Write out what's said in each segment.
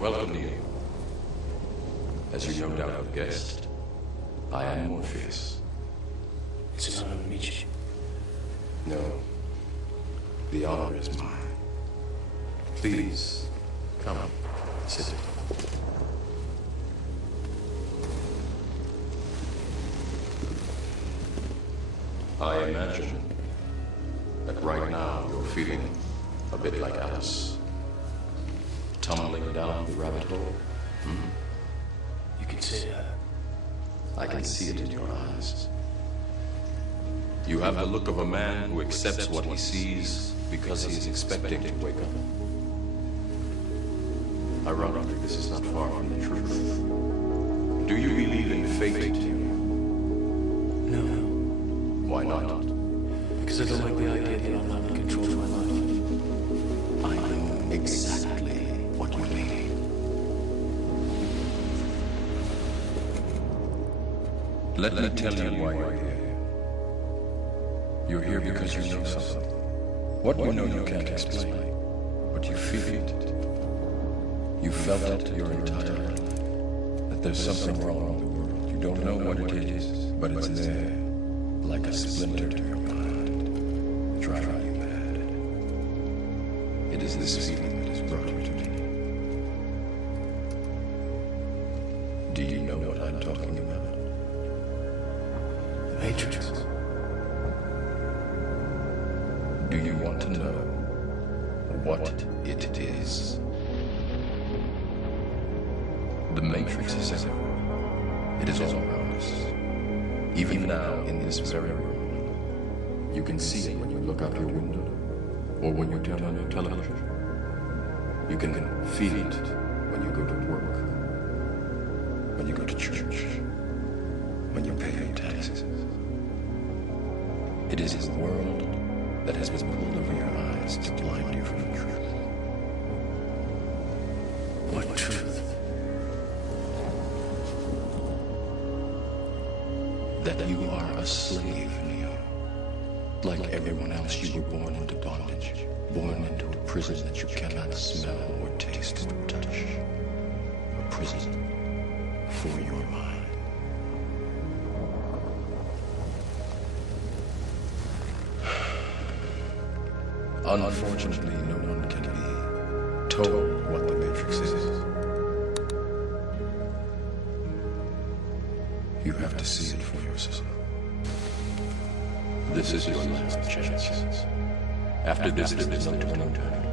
Welcome to you. As you no doubt have guessed, I am Morpheus. It's an honor to meet you. No, the honor is mine. Please, come, sit. I imagine that right now you're feeling a bit like Alice. Tumbling down the rabbit hole. You can say that. I can see it in your eyes. You have the look of a man who accepts what he sees because he is expecting to wake up. Ironically, this is not far from the truth. Do you believe in fate? No. Why not? Because I don't like the idea that I'm not in control of my life. I know exactly what you mean. Let me tell you why you're here. You're here because you know something. What you know you can't explain, but you feel it. You felt it your entire life. That there's something wrong with the world. You don't know what it is, but it's there, like a splinter to your mind, driving you mad. It is this feeling that has brought you to me. Do you know what I'm talking about? The Matrix. Do you want to know what it is? The Matrix is everywhere. It is all around us. Even now, in this very room. You can see it when you look out your window, or when you turn on your television. You can feel it when you go to work, when you go to church, when you pay your taxes. It is a world that has been pulled over your eyes to blind you from the truth. What truth? That you are a slave, Neo. Like everyone else, you were born into bondage, born into a prison that you cannot smell or taste or touch. A prison for your mind. Unfortunately, no one can be told what the Matrix is. You have to see it for yourself. This is your last chance. After this, there is no turning back.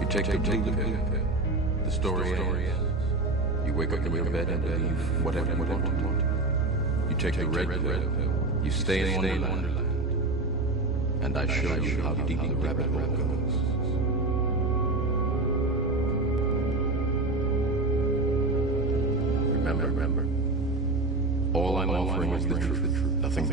You take the blue pill, the story ends. You wake up in your bed and believe whatever you want. You take the red pill, you stay in Wonderland. And I show you how deep the rabbit hole goes. Remember, all I'm offering is the truth, nothing.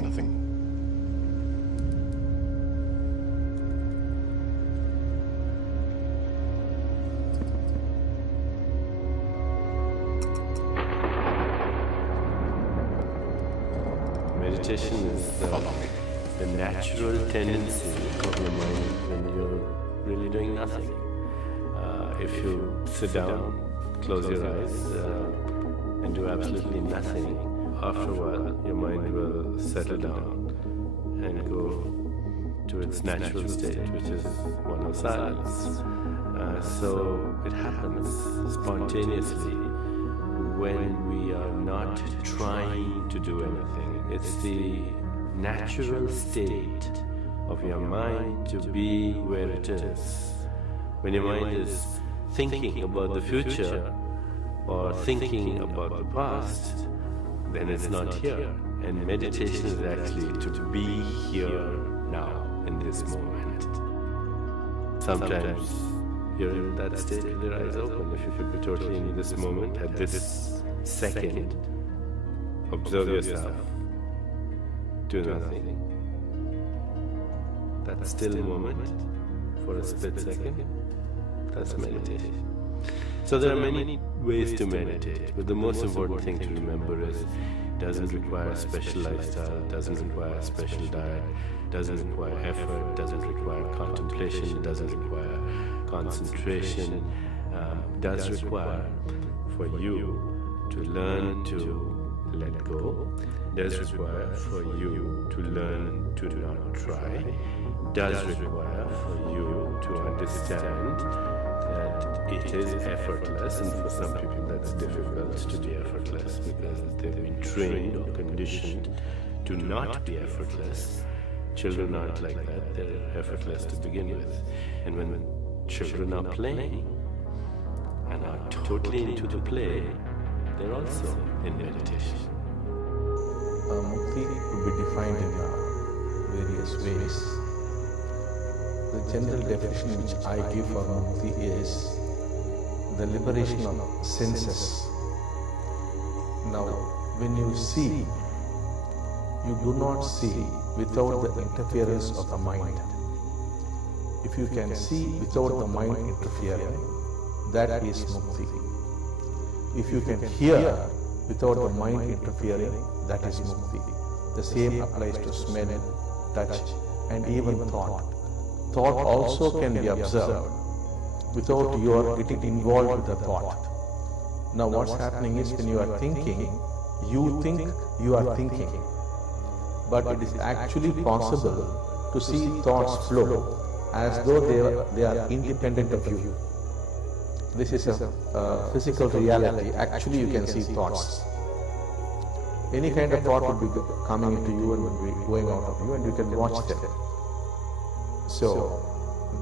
Meditation is the natural tendency of your mind when you're really doing nothing. If you sit down, close your eyes, and do absolutely nothing, after a while your mind will settle down and go to its natural state, which is one of silence. So it happens spontaneously when we are not trying to do anything. It's the natural state of your mind to be where it is. When your mind is thinking about the future or thinking about the past, then it's not here. And meditation is actually to be here now, in this moment. Sometimes you're in that state with your eyes open. If you could be totally in this moment, at this second, observe yourself, do nothing. That still moment for a split second, that's meditation. So there are many ways to meditate, but the most important thing to remember is it doesn't require a special lifestyle, doesn't require a special diet, doesn't require effort, doesn't require contemplation, doesn't require concentration, does require for you to learn to let go, does require for you to learn to not try, does require for you to understand that it is effortless, and for some people that's difficult to be effortless because they've been trained or conditioned to not be effortless. Children aren't like that, they're effortless to begin with. And when children are playing and are totally into the play, they're also in meditation. Mukti could be defined in various ways. The general definition which I give for Mukti is the liberation of senses. Now, when you see, you do not see without the interference of the mind. If you can see without the mind interfering, that is Mukti. If you can hear without the mind interfering, that is Mukti. The same applies to smell, touch, and even thought. Thought also can be observed without your getting involved with the thought. Now what's happening is, when you are thinking, you think you are thinking. But it is actually possible to see thoughts flow as though they are independent of you. This is a physical reality. Actually, you can see thoughts. Any kind of thought would be coming into you and would be going out of you, and you can watch them. So,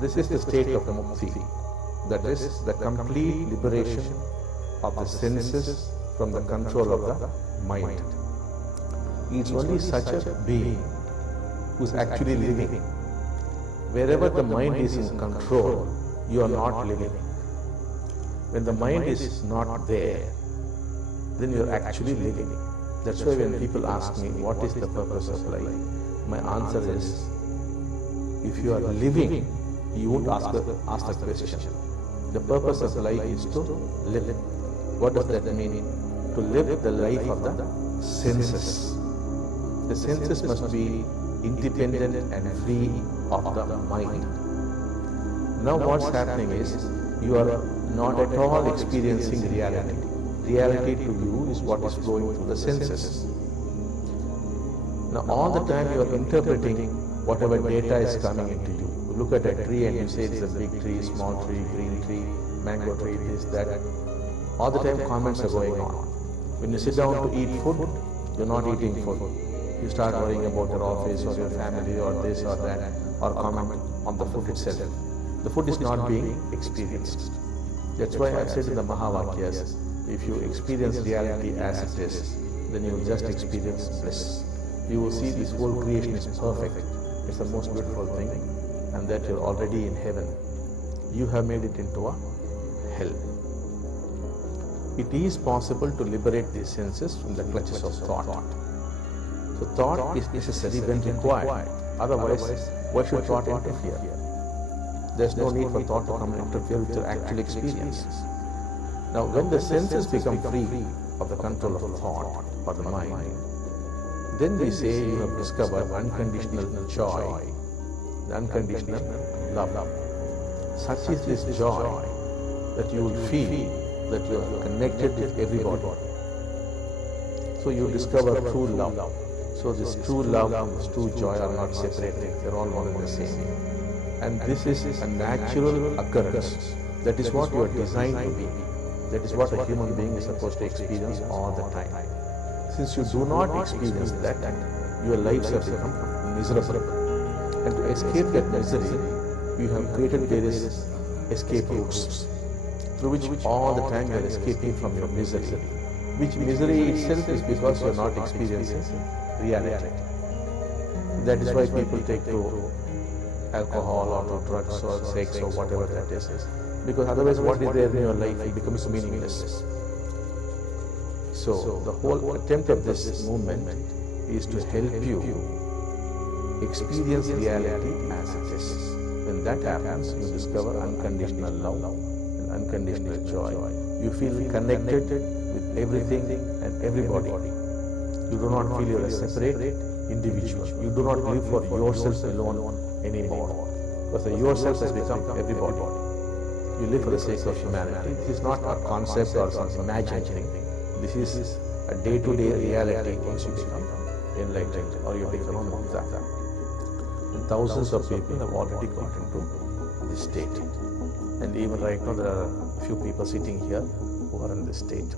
this is the state of Mukti. That is the complete liberation of the senses from the control of the mind. It's only such a being who is actually living. Wherever the mind is in control, you are not living. When the mind is not there, then you are actually living. That's why when people ask me, what is the purpose of life? My answer is, if you are living, you won't ask the question. The purpose of life is to live. What does that mean? To live the life of the senses. The senses must be independent and free of the mind. Now what's happening is, you are not at all experiencing reality. Reality to you is what is flowing through the senses. Now all the time you are interpreting whatever data is coming into you. You look at a tree and you say it's a big tree, small tree, green tree, mango tree, this, that. All the time comments are going on. When you sit down to eat food, you're not eating food. You start worrying about your office or your family or this or that, or comment on the food itself. The food is not being experienced. That's why I've said in the Mahavakyas, if you experience reality as it is, then you will just experience bliss. You will see this whole creation is perfect. It's the most beautiful thing, and that you're already in heaven. You have made it into a hell. It is possible to liberate these senses from the clutches of thought. So thought is necessary when required. Otherwise, why should thought interfere? There's no need for thought to come and interfere with your actual experience. Now, when the senses become free of the control of thought or the mind, then we say you have discovered unconditional joy, the unconditional love. Such is this joy that you will feel that you are connected with everybody. So you discover true love. So this true love and this true joy are not separated, they're all one and the same. And this is a natural occurrence. That is what you are designed to be. That is what a human being is supposed to experience all the time. Since you do not experience that, your lives have become miserable. And to escape that misery, you have created various escape routes, through which all the time you are escaping from your misery. Which misery itself is because you are not experiencing reality. That is why people take to alcohol or to drugs or sex or whatever that is. Because otherwise what is there in your life, it becomes meaningless. So the whole attempt of this movement is to help you experience reality as it is. When that happens, you discover unconditional love and unconditional joy. You feel connected with everything and everybody. You do not feel you are a separate individual. You do not live for yourself alone anymore. Because the yourself has become everybody. you live for the sake of humanity. This is not a concept or some imagined thing. This is a day-to-day reality once you become enlightened or you become a mukta. And thousands of people have already got into this state. And even right now there are a few people sitting here who are in this state.